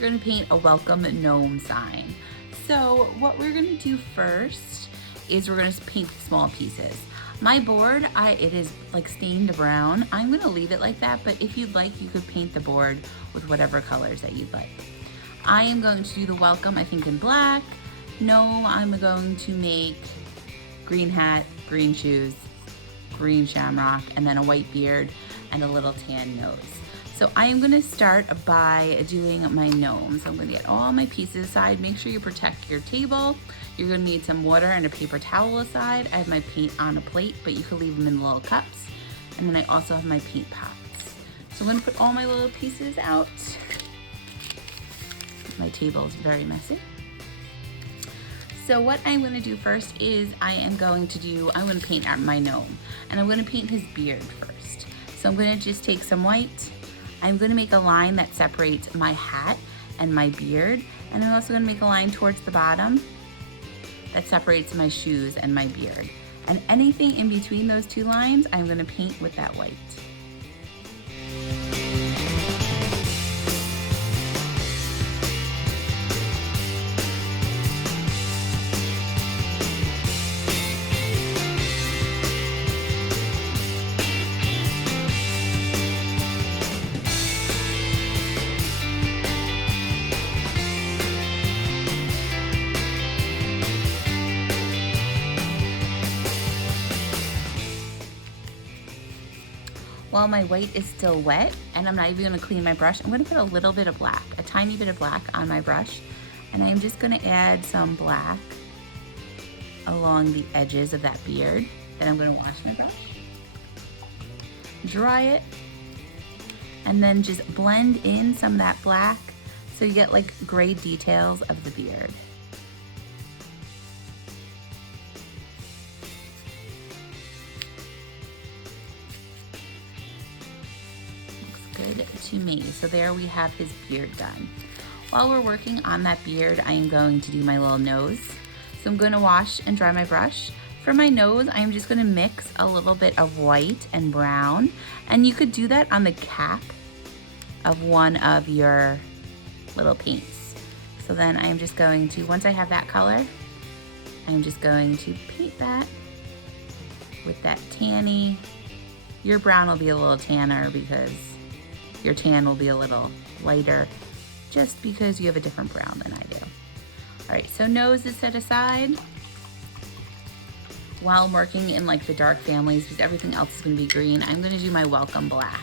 gonna paint a welcome gnome sign. So what we're gonna do first is we're gonna paint small pieces. My board, it is like stained brown. I'm gonna leave it like that, but if you'd like, you could paint the board with whatever colors that you'd like. I am going to do the welcome, I think in black. Gnome, I'm going to make green hat, green shoes, green shamrock, and then a white beard and a little tan nose. So I am gonna start by doing my gnome. So I'm gonna get all my pieces aside. Make sure you protect your table. You're gonna need some water and a paper towel aside. I have my paint on a plate, but you could leave them in little cups. And then I also have my paint pots. So I'm gonna put all my little pieces out. My table is very messy. So what I'm gonna do first is I'm gonna paint out my gnome. And I'm gonna paint his beard first. So I'm gonna just take some white. I'm gonna make a line that separates my hat and my beard. And I'm also gonna make a line towards the bottom that separates my shoes and my beard. And anything in between those two lines, I'm gonna paint with that white. While my white is still wet, and I'm not even gonna clean my brush, I'm gonna put a little bit of black, a tiny bit of black on my brush, and I'm just gonna add some black along the edges of that beard. Then I'm gonna wash my brush, dry it, and then just blend in some of that black so you get like gray details of the beard. Good to me. So there we have his beard done. While we're working on that beard, I am going to do my little nose. So I'm going to wash and dry my brush. For my nose, I'm just going to mix a little bit of white and brown, and you could do that on the cap of one of your little paints. So then I'm just going to, once I have that color, I'm just going to paint that with that tanny. Your brown will be a little tanner because your tan will be a little lighter just because you have a different brown than I do. All right, so nose is set aside. While I'm working in like the dark families, because everything else is gonna be green, I'm gonna do my welcome black.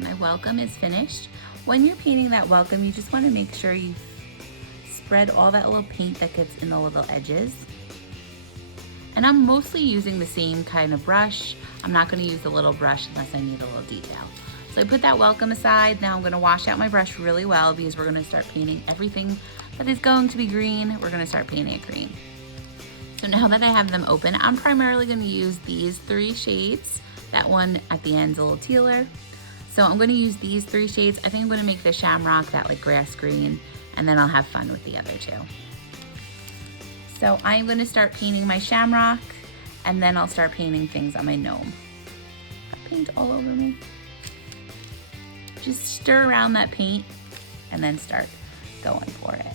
My welcome is finished. When you're painting that welcome, you just want to make sure you spread all that little paint that gets in the little edges. And I'm mostly using the same kind of brush. I'm not going to use the little brush unless I need a little detail. So I put that welcome aside. Now I'm going to wash out my brush really well because we're going to start painting everything that is going to be green. We're going to start painting it green. So now that I have them open, I'm primarily going to use these three shades. That one at the end is a little tealer. So I'm going to use these three shades. I think I'm going to make the shamrock that like grass green, and then I'll have fun with the other two. So I'm going to start painting my shamrock, and then I'll start painting things on my gnome. Got paint all over me. Just stir around that paint and then start going for it.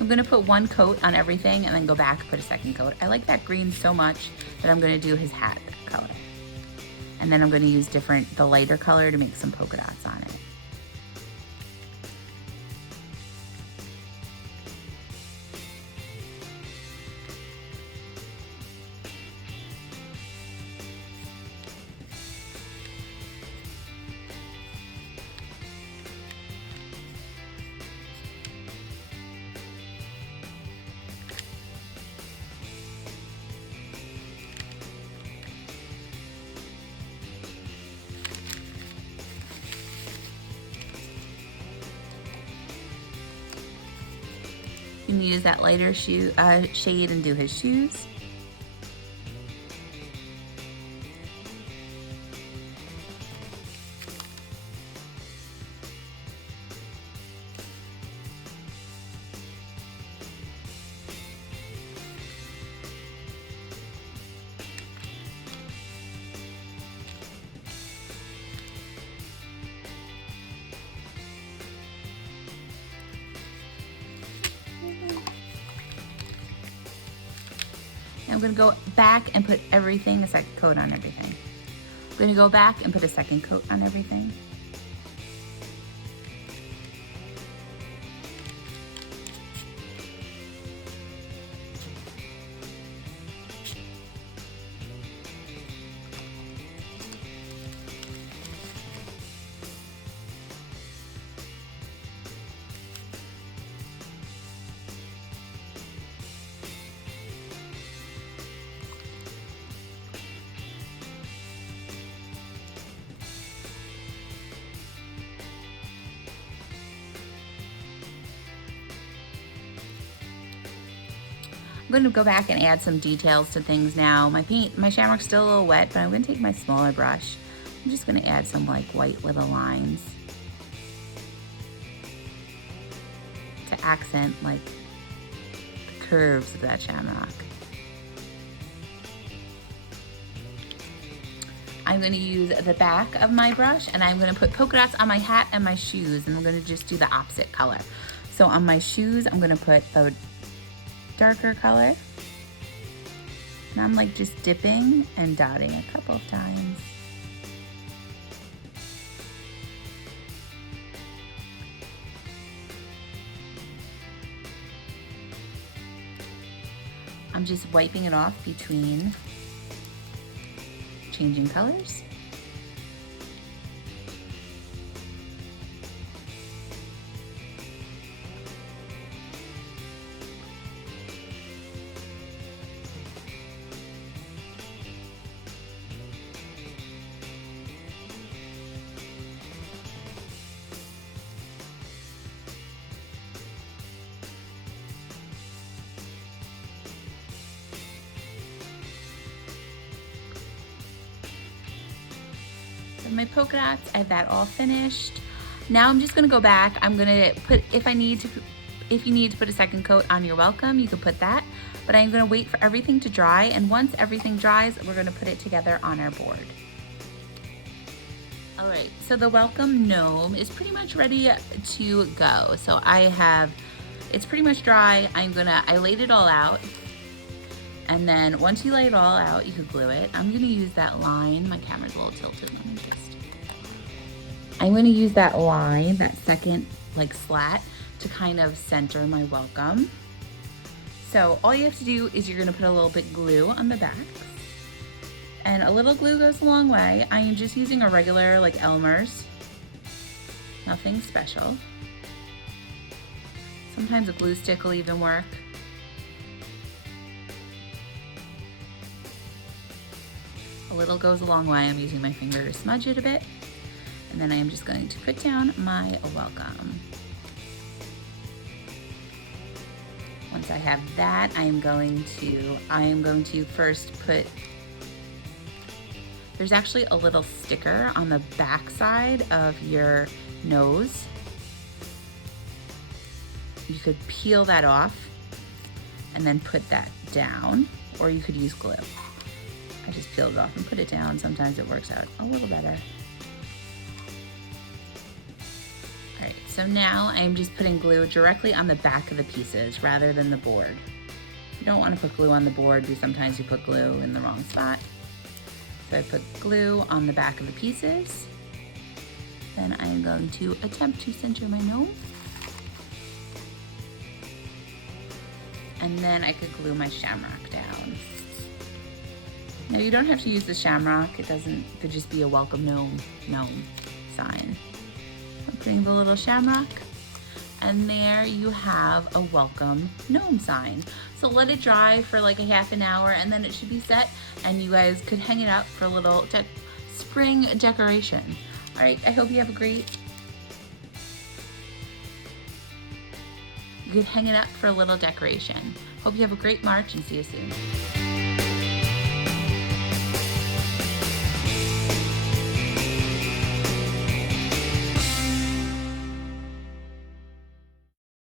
I'm gonna put one coat on everything and then go back and put a second coat. I like that green so much that I'm gonna do his hat that color. And then I'm going to use the lighter color to make some polka dots on it. You can use that lighter shade and do his shoes. I'm going to go back and put a second coat on everything. I'm going to go back and put a second coat on everything. I'm going to go back and add some details to things now. My shamrock's still a little wet, but I'm going to take my smaller brush. I'm just going to add some like white little lines to accent like the curves of that shamrock. I'm going to use the back of my brush and I'm going to put polka dots on my hat and my shoes, and I'm going to just do the opposite color. So on my shoes, I'm going to put the darker color, and I'm like just dipping and dotting a couple of times. I'm just wiping it off between changing colors. My polka dots, I have that all finished. Now I'm just gonna go back. I'm gonna put, if you need to put a second coat on, you're welcome, you can put that. But I'm gonna wait for everything to dry, and once everything dries, we're gonna put it together on our board. All right, so the welcome gnome is pretty much ready to go. So it's pretty much dry. I laid it all out. And then once you lay it all out, you could glue it. I'm gonna use that line. My camera's a little tilted. I'm gonna use that line, that second like slat, to kind of center my welcome. So all you have to do is you're gonna put a little bit glue on the back. And a little glue goes a long way. I am just using a regular like Elmer's. Nothing special. Sometimes a glue stick will even work. A little goes a long way. I'm using my finger to smudge it a bit. And then I am just going to put down my welcome. Once I have that, I am going to first put, there's actually a little sticker on the back side of your nose. You could peel that off and then put that down, or you could use glue. I just peeled it off and put it down. Sometimes it works out a little better. All right, so now I'm just putting glue directly on the back of the pieces rather than the board. You don't want to put glue on the board because sometimes you put glue in the wrong spot. So I put glue on the back of the pieces. Then I'm going to attempt to center my gnome. And then I could glue my shamrock down. Now you don't have to use the shamrock. It could just be a welcome gnome sign. I'm putting the little shamrock, and there you have a welcome gnome sign. So let it dry for like a half an hour, and then it should be set, and you guys could hang it up for a little spring decoration. All right, I hope you have a great, you could hang it up for a little decoration. Hope you have a great March and see you soon.